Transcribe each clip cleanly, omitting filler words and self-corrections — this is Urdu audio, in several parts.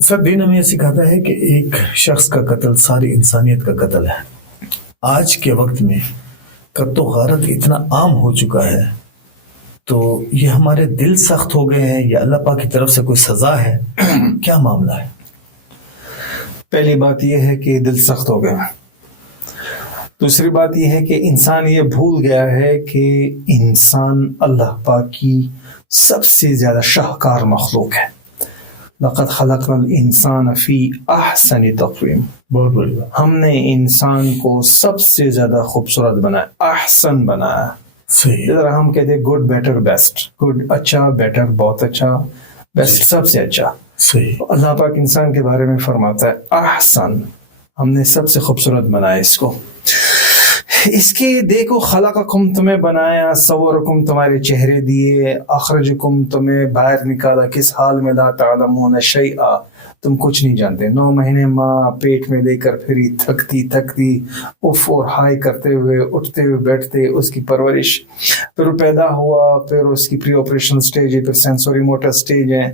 سر دین ہمیں یہ سکھاتا ہے کہ ایک شخص کا قتل ساری انسانیت کا قتل ہے. آج کے وقت میں قتل و غارت اتنا عام ہو چکا ہے تو یہ ہمارے دل سخت ہو گئے ہیں یا اللہ پاک کی طرف سے کوئی سزا ہے؟ کیا معاملہ ہے؟ پہلی بات یہ ہے کہ دل سخت ہو گیا. دوسری بات یہ ہے کہ انسان یہ بھول گیا ہے کہ انسان اللہ پاک کی سب سے زیادہ شاہکار مخلوق ہے. لقد خلقنا الانسان فی احسن تقویم. بہت بڑی بات. ہم نے انسان کو سب سے زیادہ خوبصورت بنایا, احسن بنایا. صحیح. ذرا ہم کہتے ہیں گڈ بیٹر بیسٹ. گڈ اچھا, بیٹر بہت اچھا, بیسٹ سب سے اچھا. صحیح. اللہ پاک انسان کے بارے میں فرماتا ہے احسن, ہم نے سب سے خوبصورت بنایا اس کو. اس کے دیکھو خلقکم, تمہیں بنایا, صورکم, تمہارے چہرے دیے, اخرجکم, تمہیں باہر نکالا, کس حال میں, لا تعلمون شیئا, تم کچھ نہیں جانتے. 9 مہینے ماں پیٹ میں لے کر پھری, تھکتی اف اور ہائی کرتے ہوئے, اٹھتے ہوئے بیٹھتے, اس کی پرورش, پھر وہ پیدا ہوا, پھر اس کی پری آپریشن سٹیج ہے, پھر سینسوری موٹر سٹیج ہے,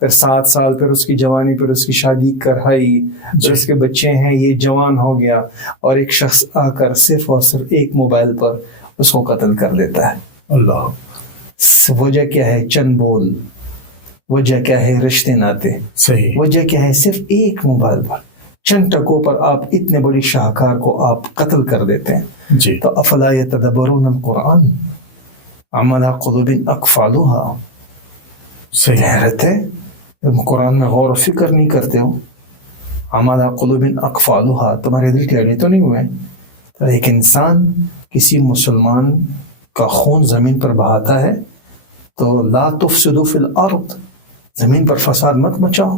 پھر 7 سال, پھر اس کی جوانی, پھر اس کی شادی کروائی, پھر اس کے بچے ہیں, یہ جوان ہو گیا, اور ایک شخص آ کر صرف اور صرف ایک موبائل پر اس کو قتل کر دیتا ہے. اللہ. وجہ کیا ہے؟ چند بول. وجہ کیا ہے؟ رشتے ناتے. صحیح. وجہ کیا ہے؟ صرف ایک موبائل پر, چند ٹکوں پر آپ اتنے بڑی شاہکار کو آپ قتل کر دیتے ہیں. جی. تو افلا یتدبرون القرآن ام علی قلوب اقفالها. صحیح. حیرت ہے, تم قرآن میں غور و فکر نہیں کرتے ہو. ام علی قلوب اقفالها, تمہارے دل ٹیڑھے تو نہیں ہوئے. تو ایک انسان کسی مسلمان کا خون زمین پر بہاتا ہے تو لا تفسدوا فی الارض, زمین پر فساد مت مچاؤ.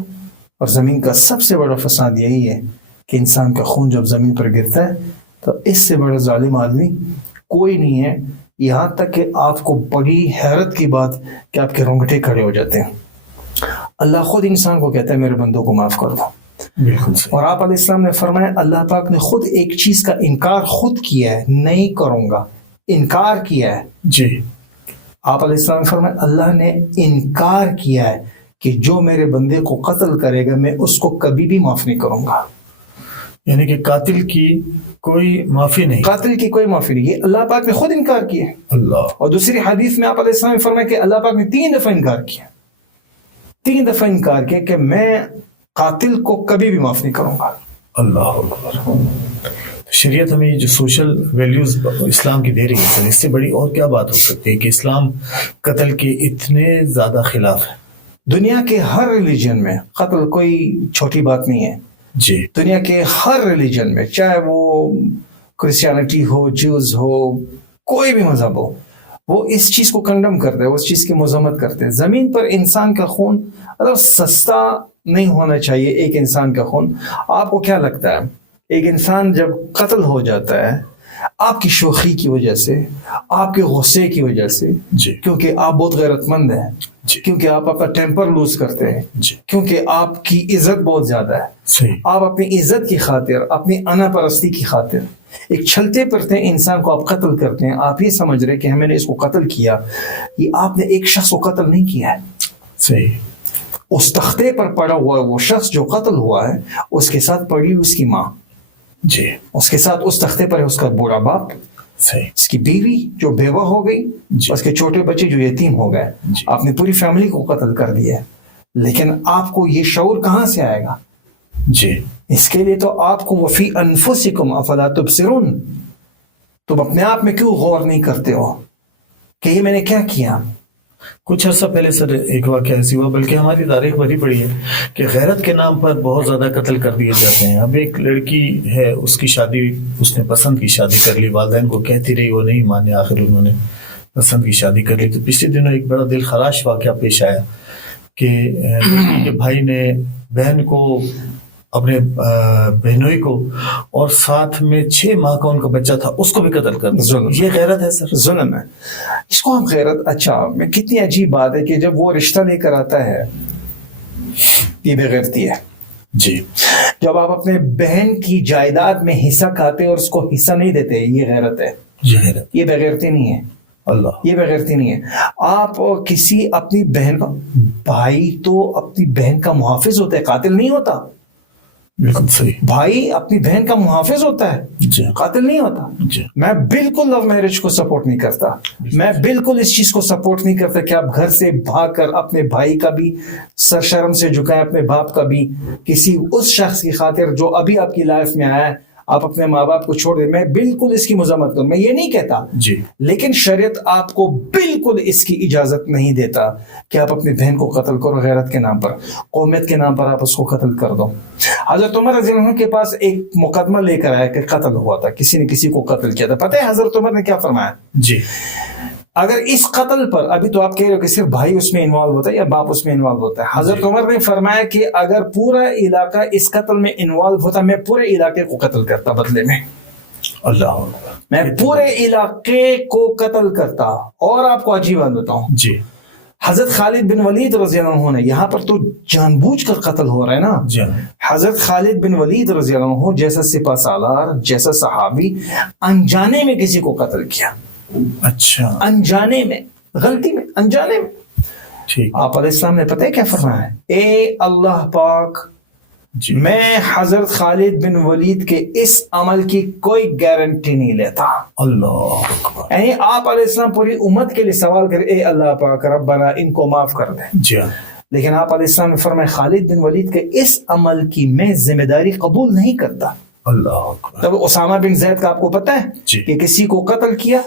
اور زمین کا سب سے بڑا فساد یہی ہے کہ انسان کا خون جب زمین پر گرتا ہے تو اس سے بڑا ظالم آدمی کوئی نہیں ہے. یہاں تک کہ آپ کو بڑی حیرت کی بات کہ آپ کے رونگٹے کھڑے ہو جاتے ہیں. اللہ خود انسان کو کہتا ہے میرے بندوں کو معاف کر دو. بالکل صحیح. اور آپ علیہ السلام نے فرمایا, اللہ پاک نے خود ایک چیز کا انکار خود کیا ہے, نہیں کروں گا, انکار کیا ہے. جی. آپ علیہ السلام نے فرمایا اللہ نے انکار کیا ہے کہ جو میرے بندے کو قتل کرے گا میں اس کو کبھی بھی معاف نہیں کروں گا. یعنی کہ قاتل کی کوئی معافی نہیں. قاتل کی کوئی معافی نہیں. یہ اللہ پاک نے خود انکار کیا ہے. اللہ. اور دوسری حدیث میں آپ علیہ السلام نے فرمایا کہ اللہ پاک نے 3 دفعہ انکار کیا, 3 دفعہ انکار کیا کہ میں قاتل کو کبھی بھی معاف نہیں کروں گا. اللہ اکبر. شریعت ہمیں یہ جو سوشل ویلیوز اسلام کی دے رہی ہے, اس سے بڑی اور کیا بات ہو سکتی ہے کہ اسلام قتل کے اتنے زیادہ خلاف ہے. دنیا کے ہر ریلیجن میں قتل کوئی چھوٹی بات نہیں ہے. جی. دنیا کے ہر ریلیجن میں, چاہے وہ کرسچینٹی ہو, جوز ہو, کوئی بھی مذہب ہو, وہ اس چیز کو کنڈم کرتے ہیں, وہ اس چیز کی مذمت کرتے ہیں. زمین پر انسان کا خون مطلب سستا نہیں ہونا چاہیے. ایک انسان کا خون, آپ کو کیا لگتا ہے ایک انسان جب قتل ہو جاتا ہے آپ کی شوخی کی وجہ سے, آپ کے غصے کی وجہ سے, جی. کیونکہ آپ بہت غیرت مند ہیں, جی. کیونکہ آپ اپنا ٹیمپر لوز کرتے ہیں, جی. کیونکہ آپ کی عزت بہت زیادہ ہے, صحیح. آپ اپنی عزت کی خاطر, اپنی انا پرستی کی خاطر ایک چھلتے پھرتے انسان کو آپ قتل کرتے ہیں. آپ یہ سمجھ رہے کہ ہمیں نے اس کو قتل کیا, یہ آپ نے ایک شخص کو قتل نہیں کیا ہے. صحیح. اس تختے پر پڑا ہوا وہ شخص جو قتل ہوا ہے, اس کے ساتھ پڑی اس کی ماں, جی. اس کے ساتھ اس تختے پر ہے اس کا بوڑھا باپ, صحیح. اس کی بیوی جو بیوہ ہو گئی, جی. اس کے چھوٹے بچے جو یتیم ہو گئے. جی. آپ نے پوری فیملی کو قتل کر دیا ہے, لیکن آپ کو یہ شعور کہاں سے آئے گا؟ جی. اس کے لیے تو آپ کو وفی انفسکم افلا تبصرون, تم اپنے آپ میں کیوں غور نہیں کرتے ہو کہ یہ میں نے کیا کیا؟ کچھ عرصہ پہلے سر ایک واقعہ ایسی ہوا, بلکہ ہماری تاریخ بھری پڑی ہے کہ غیرت کے نام پر بہت زیادہ قتل کر دیے جاتے ہیں. اب ایک لڑکی ہے, اس کی شادی اس نے پسند کی شادی کر لی, والدین کو کہتی رہی, وہ نہیں مانے, آخر انہوں نے پسند کی شادی کر لی. تو پچھلے دنوں ایک بڑا دل خراش واقعہ پیش آیا کہ لڑکی کے بھائی نے بہن کو, اپنے بہنوئی کو, اور ساتھ میں 6 ماہ کا ان کا بچہ تھا, اس کو بھی قتل کر دیا. یہ غیرت ہے سر؟ ظلم ہے. اس کو ہم غیرت, اچھا میں کتنی عجیب بات ہے کہ جب وہ رشتہ لے کر آتا ہے یہ بغیرتی ہے. جی. جب آپ اپنے بہن کی جائیداد میں حصہ کھاتے اور اس کو حصہ نہیں دیتے, یہ غیرت ہے. یہ غیرت. یہ بغیرتی نہیں ہے. اللہ، یہ بغیرتی نہیں ہے. آپ کسی اپنی بہن کا، بھائی تو اپنی بہن کا محافظ ہوتا ہے، قاتل نہیں ہوتا. بالکل صحیح. بھائی اپنی بہن کا محافظ ہوتا ہے، جی قاتل نہیں ہوتا. جی میں بالکل لو میرج کو سپورٹ نہیں کرتا. میں بالکل اس چیز کو سپورٹ نہیں کرتا کہ آپ گھر سے بھاگ کر اپنے بھائی کا بھی سر شرم سے جھکائیں، اپنے باپ کا بھی، کسی اس شخص کی خاطر جو ابھی آپ کی لائف میں آیا ہے آپ اپنے ماں باپ کو چھوڑ دیں. میں بالکل اس کی مذمت کروں، میں یہ نہیں کہتا. جی لیکن شریعت آپ کو بالکل اس کی اجازت نہیں دیتا کہ آپ اپنی بہن کو قتل کرو غیرت کے نام پر، قومیت کے نام پر آپ اس کو قتل کر دو. حضرت عمر رضی اللہ عنہ کے پاس ایک مقدمہ لے کر آیا کہ قتل ہوا تھا، کسی نے کسی کو قتل کیا تھا. پتہ ہے حضرت عمر نے کیا فرمایا؟ جی اگر اس قتل پر، ابھی تو آپ کہہ رہے ہو کہ صرف بھائی اس میں انوالو ہوتا ہے یا باپ اس میں انوالو ہوتا ہے، حضرت عمر نے فرمایا کہ اگر پورا علاقہ اس قتل میں انوالو ہوتا میں پورے علاقے کو قتل کرتا بدلے میں. اللہ، میں پورے علاقے کو قتل کرتا. اور آپ کو عجیب بات بتاؤں، جی حضرت خالد بن ولید رضی اللہ عنہ نے، یہاں پر تو جان بوجھ کر قتل ہو رہا ہے نا. جی حضرت خالد بن ولید رضی اللہ عنہ جیسا سپہ سالار، جیسا صحابی، انجانے میں کسی کو قتل کیا. اچھا انجانے میں، غلطی میں، انجانے میں. ٹھیک. آپ علیہ السلام نے پتہ ہے کیا فرمایا ہے؟ اے اللہ پاک، جی میں حضرت خالد بن ولید کے اس عمل کی کوئی گارنٹی نہیں لیتا. اللہ اکبر. یعنی آپ علیہ السلام پوری امت کے لیے سوال کرے، اے اللہ پاک ربنا ان کو معاف کر دے. جی لیکن آپ علیہ السلام نے فرمایا خالد بن ولید کے اس عمل کی میں ذمہ داری قبول نہیں کرتا. اللہ اکبر. تب اسامہ بن زید کا آپ کو پتہ ہے جی. کہ کسی کو قتل کیا،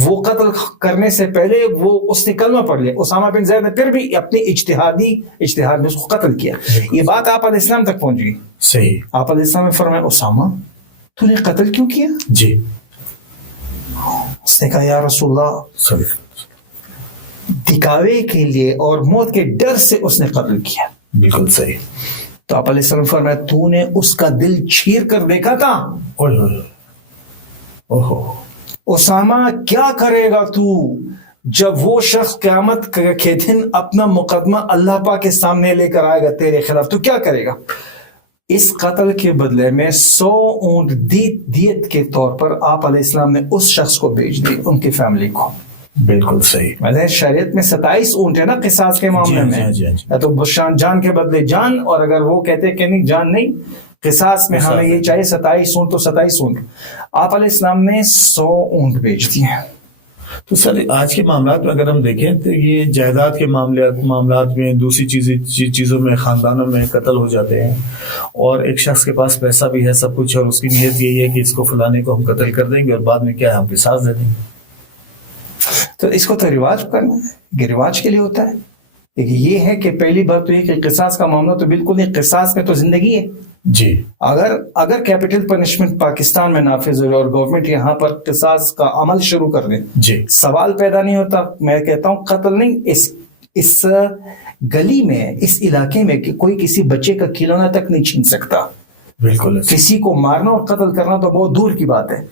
وہ قتل کرنے سے پہلے اس نے کلمہ پڑھ لیا. اسامہ بن زید نے پھر بھی اپنی اجتہاد میں اس کو قتل کیا. یہ بات آپ علیہ السلام تک پہنچ گئی. صحیح. آپ علیہ السلام نے فرمایا اسامہ تو نے قتل کیوں کیا؟ جی اس نے کہا یا رسول اللہ، صحیح. دکھاوے کے لیے اور موت کے ڈر سے اس نے قتل کیا. بالکل صحیح. تو آپ علیہ السلام نے فرمایا تو نے اس کا دل چیر کر دیکھا تھا؟ اوہ اوہ. اسامہ کیا کرے گا تو جب وہ شخص قیامت کے دن اپنا مقدمہ اللہ پاک کے سامنے لے کر آئے گا تیرے خلاف، تو کیا کرے گا؟ اس قتل کے بدلے میں 100 اونٹ دیت کے طور پر آپ علیہ السلام نے اس شخص کو بھیج دی، ان کی فیملی کو. بالکل صحیح. مطلب شریعت میں 27 اونٹ ہے نا قصاص کے معاملے میں. یا تو جان کے بدلے جان، اور اگر وہ کہتے کہ نہیں جان نہیں، قصاص میں ہمیں یہ چاہیے 27 اونٹ، تو 27 اونٹ. آپ علیہ السلام نے 100 اونٹ بیچ دیے. تو سر آج کے معاملات میں اگر ہم دیکھیں تو یہ جائیداد کے معاملات میں، دوسری چیزوں میں، خاندانوں میں قتل ہو جاتے ہیں، اور ایک شخص کے پاس پیسہ بھی ہے، سب کچھ، اور اس کی نیت یہی ہے کہ اس کو فلانے کو ہم قتل کر دیں گے اور بعد میں کیا ہے ہم قصاص دے دیں گے. تو اس کو تو رواج کرنا ہے، یہ رواج کے لیے ہوتا ہے. لیکن یہ ہے کہ پہلی بات تو یہ کہ قصاص کا معاملہ تو بالکل نہیں، قصاص میں تو زندگی ہے. جی اگر کیپٹل پنشمنٹ پاکستان میں نافذ ہو اور گورنمنٹ یہاں پر قصاص کا عمل شروع کر دے، جی سوال پیدا نہیں ہوتا. میں کہتا ہوں قتل نہیں، اس گلی میں، اس علاقے میں کہ کوئی کسی بچے کا کھلونا تک نہیں چھین سکتا. بالکل. کسی کو مارنا اور قتل کرنا تو بہت دور کی بات ہے.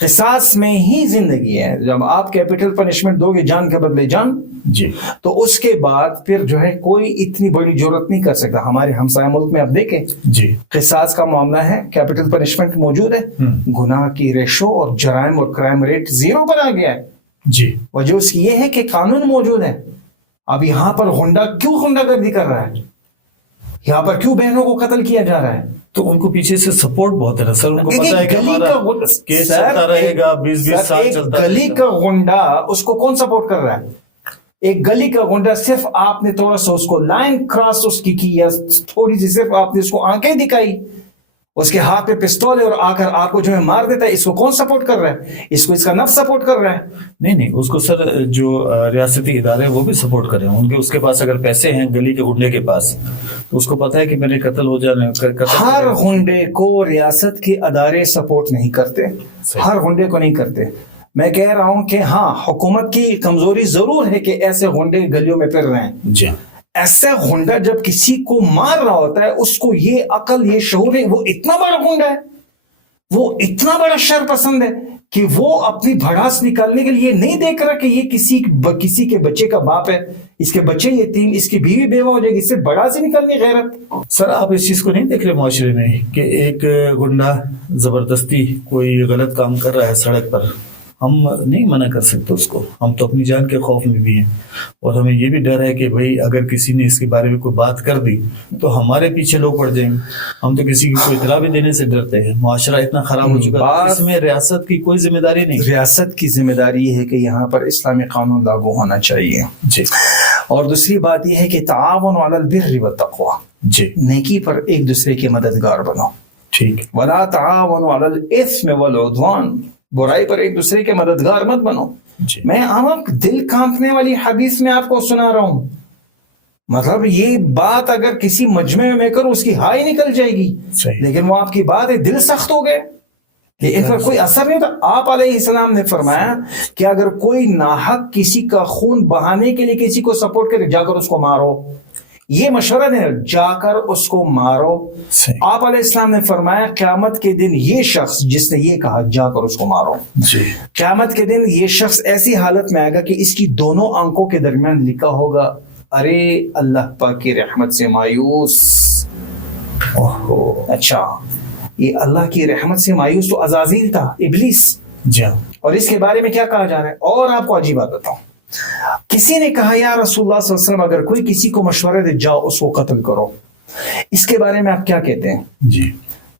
قصاص میں ہی زندگی ہے. جب آپ کیپٹل پنشمنٹ دو گے جان کے بدلے جان، جی تو اس کے بعد پھر جو ہے کوئی اتنی بڑی ضرورت نہیں کر سکتا. ہمارے ہمسایہ ملک میں آپ دیکھیں جی قصاص کا معاملہ ہے، کیپٹل پنشمنٹ موجود ہے، گناہ کی ریشو اور جرائم اور کرائم ریٹ 0 پر آ گیا ہے. جی وجہ اس کی یہ ہے کہ قانون موجود ہے. اب یہاں پر غنڈہ گردی کر رہا ہے، یہاں پر کیوں بہنوں کو قتل کیا جا رہا ہے؟ تو ان کو پیچھے سے سپورٹ بہت ہے نا سر. ان کو پتا ہے کہ ہمارا کیس چلتا رہے گا 20 سال چلتا رہے گا. گلی کا غنڈہ اس کو کون سپورٹ کر رہا ہے؟ ایک گلی کا غنڈہ صرف آپ نے تھوڑا سا اس کو لائن کراس اس کی یا تھوڑی سی صرف آپ نے اس کو آنکھیں دکھائی، اس کے ہاتھ پہ پستول ہے اور آ کر آپ کو جو ہے مار دیتا ہے، اس کو کون سپورٹ کر رہا ہے؟ اس کو اس کا نفس سپورٹ کر رہا ہے. نہیں اس کو سر جو ریاستی ادارے ہیں وہ بھی سپورٹ کر رہے ہیں. ان کے اس کے پاس اگر پیسے ہیں گلی کے غنڈے کے پاس، تو اس کو پتا ہے کہ میرے قتل ہو جانے. ہر غنڈے کو ریاست کے ادارے سپورٹ نہیں کرتے، ہر غنڈے کو نہیں کرتے. میں کہہ رہا ہوں کہ ہاں حکومت کی کمزوری ضرور ہے کہ ایسے غنڈے گلیوں میں پھر رہے ہیں. جی ایسا غنڈہ جب کسی کو مار رہا ہوتا ہے، اس کو یہ عقل، یہ شعور ہے، وہ اتنا بڑا غنڈہ ہے، وہ اتنا بڑا شر پسند ہے کہ وہ اپنی بھڑاس نکالنے کے لیے نہیں دیکھ رہا کہ یہ کسی کے بچے کا باپ ہے، اس کے بچے یتیم، اس کی بیوی بیوہ ہو جائے گی، اس سے بھڑاس ہی نکالنی غیرت. سر آپ اس چیز کو نہیں دیکھ رہے معاشرے میں کہ ایک گنڈا زبردستی کوئی غلط کام کر رہا ہے سڑک پر، ہم نہیں منع کر سکتے اس کو. ہم تو اپنی جان کے خوف میں بھی ہیں اور ہمیں یہ بھی ڈر ہے کہ بھائی اگر کسی نے اس کے بارے میں کوئی بات کر دی تو ہمارے پیچھے لوگ پڑ جائیں گے. ہم تو کسی کو اطلاع بھی دینے سے ڈرتے ہیں. معاشرہ اتنا خراب ہو چکا ہے, اس میں ریاست کی کوئی ذمہ داری نہیں. ریاست کی ذمہ داری ہے کہ یہاں پر اسلامی قانون لاگو ہونا چاہیے. جی. اور دوسری بات یہ ہے کہ تعاون علی البر والتقوی, جی, نیکی پر ایک دوسرے کے مددگار بنو. ٹھیک. ولا تعاونوا علی الاثم والعدوان, برائی پر ایک دوسرے کے مددگار مت بنو. جی. میں آپ دل کانپنے والی حدیث میں آپ کو سنا رہا ہوں. مطلب یہ بات اگر کسی مجمع میں کرو اس کی ہائی نکل جائے گی, صحیح. لیکن وہ آپ کی بات ہے, دل سخت ہو گئے کہ ان پر کوئی اثر نہیں ہوتا. آپ علیہ السلام نے فرمایا کہ اگر کوئی ناحق کسی کا خون بہانے کے لیے کسی کو سپورٹ کرے, جا کر اس کو مارو. یہ مشورہ نہیں, جا کر اس کو مارو. صحیح. آپ علیہ السلام نے فرمایا قیامت کے دن یہ شخص جس نے یہ کہا جا کر اس کو مارو, جی, قیامت کے دن یہ شخص ایسی حالت میں آئے گا کہ اس کی دونوں آنکھوں کے درمیان لکھا ہوگا ارے اللہ پاک کی رحمت سے مایوس. اچھا, یہ اللہ کی رحمت سے مایوس تو عزازیل تھا, ابلیس. جی. اور اس کے بارے میں کیا کہا جا رہا ہے؟ اور آپ کو عجیب بات بتاؤں, کسی نے کہا یا رسول اللہ صلی اللہ علیہ وسلم اگر کوئی کسی کو مشورہ دے جاؤ اس کو قتل کرو, اس کے بارے میں آپ کیا کہتے ہیں؟ جی.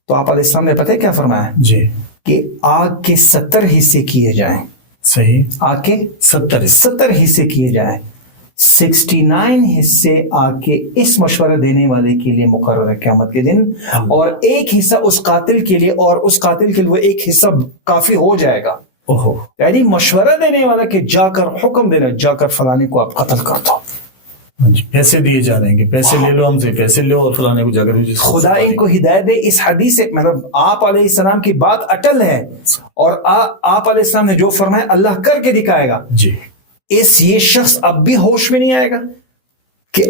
تو آپ علیہ السلام نے پتہ ہے کیا فرمایا؟ جی. کہ آگ کے 70 حصے کیے جائیں. صحیح. آگ کے 70 حصے کیے جائیں. 69 حصے آگ کے اس مشورہ دینے والے کے لیے مقرر ہے قیامت کے دن, اور ایک حصہ اس قاتل کے لیے, اور اس قاتل کے لیے وہ ایک حصہ کافی ہو جائے گا. یعنی مشورہ دینے والا کہ جا کر حکم دینا, جا کر فلانے کو آپ قتل کر دو. پیسے دیے جا رہے ہیں کہ پیسے لے لو ہم سے, پیسے لو اور فلانے کو جا کر. خدا ان کو ہدایت دے. اس حدیث سے مطلب آپ علیہ السلام کی بات اٹل ہے, اور آپ علیہ السلام نے جو فرمایا اللہ کر کے دکھائے گا. جی. یہ شخص اب بھی ہوش میں نہیں آئے گا کہ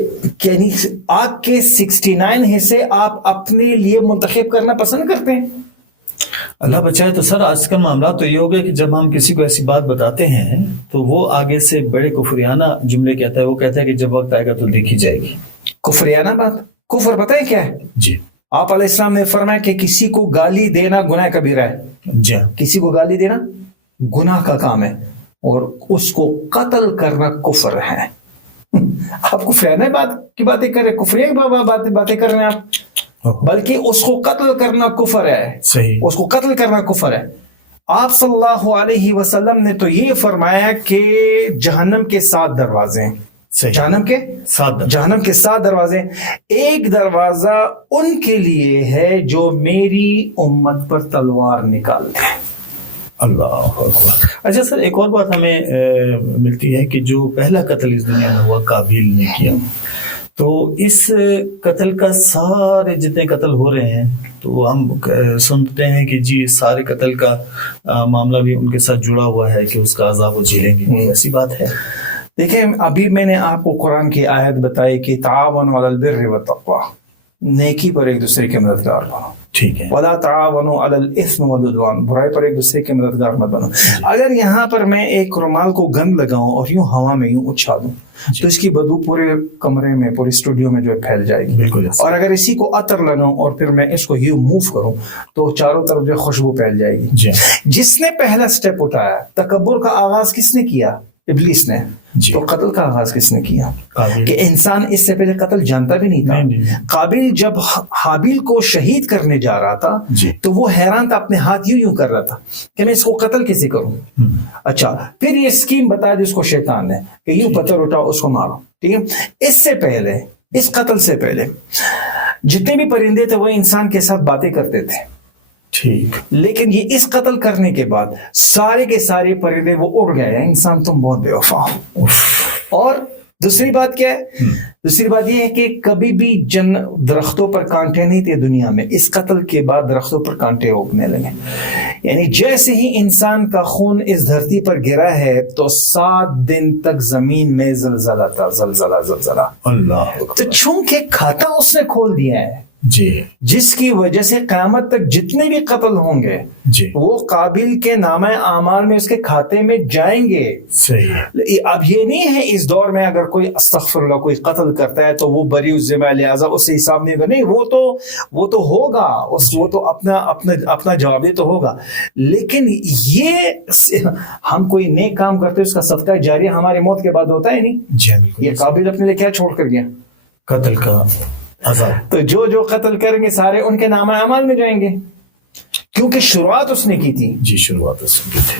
آگ کے 69 حصے آپ اپنے لیے منتخب کرنا پسند کرتے ہیں. اللہ بچائے. تو سر آج کل معاملہ تو یہ ہو گیا کہ جب ہم کسی کو ایسی بات بتاتے ہیں تو وہ آگے سے بڑے کفریانہ جملے کہتا ہے. وہ کہتا ہے کہ جب وقت آئے گا تو دیکھی جائے گی. کفریانہ بات, کفر پتہ ہے کیا ہے؟ جی. آپ علیہ السلام نے فرمایا کہ کسی کو گالی دینا گناہ کبیرہ ہے. جی. کسی کو گالی دینا گناہ کا کام ہے, اور اس کو قتل کرنا کفر ہے. آپ کفریانہ بات کی باتیں کر رہے, کفریہ باتیں کر رہے ہیں آپ, بلکہ اس کو قتل کرنا کفر ہے. صحیح. اس کو قتل کرنا کفر ہے. آپ صلی اللہ علیہ وسلم نے تو یہ فرمایا کہ جہنم کے 7 دروازے ہیں. جہنم کے 7 دروازے. ایک دروازہ ان کے لیے ہے جو میری امت پر تلوار نکالتے ہیں. اللہ اکبر. اچھا سر, ایک اور بات ہمیں ملتی ہے کہ جو پہلا قتل اس دنیا میں ہوا قابیل نے کیا, تو اس قتل کا سارے جتنے قتل ہو رہے ہیں تو ہم سنتے ہیں کہ جی سارے قتل کا معاملہ بھی ان کے ساتھ جڑا ہوا ہے کہ اس کا عذاب وہ جھیلیں گے. ایسی بات ہے؟ دیکھیں, ابھی میں نے آپ کو قرآن کی آیت بتائی کہ تعاونوا علی البر والتقوی, نیکی پر ایک دوسرے کے مددگار بنو. ٹھیک ہے. ولا تعاونوا علی الاثم والعدوان, برائی پر ایک دوسرے کے مددگار مت بنو. اگر یہاں پر میں ایک رومال کو گند لگاؤں اور یوں ہوا میں یوں اچھالوں تو اس کی بدبو پورے کمرے میں, پورے اسٹوڈیو میں جو ہے پھیل جائے گی. بالکل. اور اگر اسی کو عطر لگاؤں اور پھر میں اس کو یوں موو کروں تو چاروں طرف جو خوشبو پھیل جائے گی. جی. جس نے پہلا سٹیپ اٹھایا, تکبر کا آغاز کس نے کیا؟ ابلیس نے. جی. تو قتل کا آغاز کس نے کیا؟ قابیل. کہ انسان اس سے پہلے قتل جانتا بھی نہیں تھا. نہیں. قابیل جب حابیل کو شہید کرنے جا رہا تھا جی. تو وہ حیران تھا, اپنے ہاتھ یوں کر رہا تھا کہ میں اس کو قتل کیسے کروں. اچھا, پھر یہ اسکیم بتایا جس کو شیطان نے کہ یوں پتھر اٹھاؤ اس کو مارو. ٹھیک ہے. اس سے پہلے, اس قتل سے پہلے جتنے بھی پرندے تھے وہ انسان کے ساتھ باتیں کرتے تھے. ٹھیک. لیکن یہ اس قتل کرنے کے بعد سارے کے سارے پرندے وہ اڑ گئے. انسان تم بہت بے وفا ہو. اور دوسری بات کیا ہے؟ دوسری بات یہ ہے کہ کبھی بھی درختوں پر کانٹے نہیں تھے دنیا میں. اس قتل کے بعد درختوں پر کانٹے اگنے لگے. یعنی جیسے ہی انسان کا خون اس دھرتی پر گرا ہے تو 7 دن تک زمین میں زلزلہ تھا. زلزلہ. اللہ. تو چونکہ کھاتا اس نے کھول دیا ہے جی جس کی وجہ سے قیامت تک جتنے بھی قتل ہوں گے جی وہ قابل کے نامہ اعمال میں اس کے کھاتے میں جائیں گے. صحیح ہے. اب یہ نہیں ہے اس دور میں اگر کوئی استغفر اللہ کوئی قتل کرتا ہے تو وہ بری الذمہ لہذا اس سے حساب نہیں ہوگا. نہیں, وہ تو ہوگا, وہ تو اپنا جواب دے تو ہوگا. لیکن یہ ہم کوئی نیک کام کرتے اس کا صدقہ جاریہ ہماری موت کے بعد ہوتا ہے نہیں. جی بالکل. یہ قابل اپنے لیے کیا چھوڑ کر گیا؟ قتل کا عذاب. تو جو قتل کریں گے سارے ان کے نامہ اعمال میں جائیں گے کیونکہ شروعات اس نے کی تھی. جی شروعات اس کی تھی.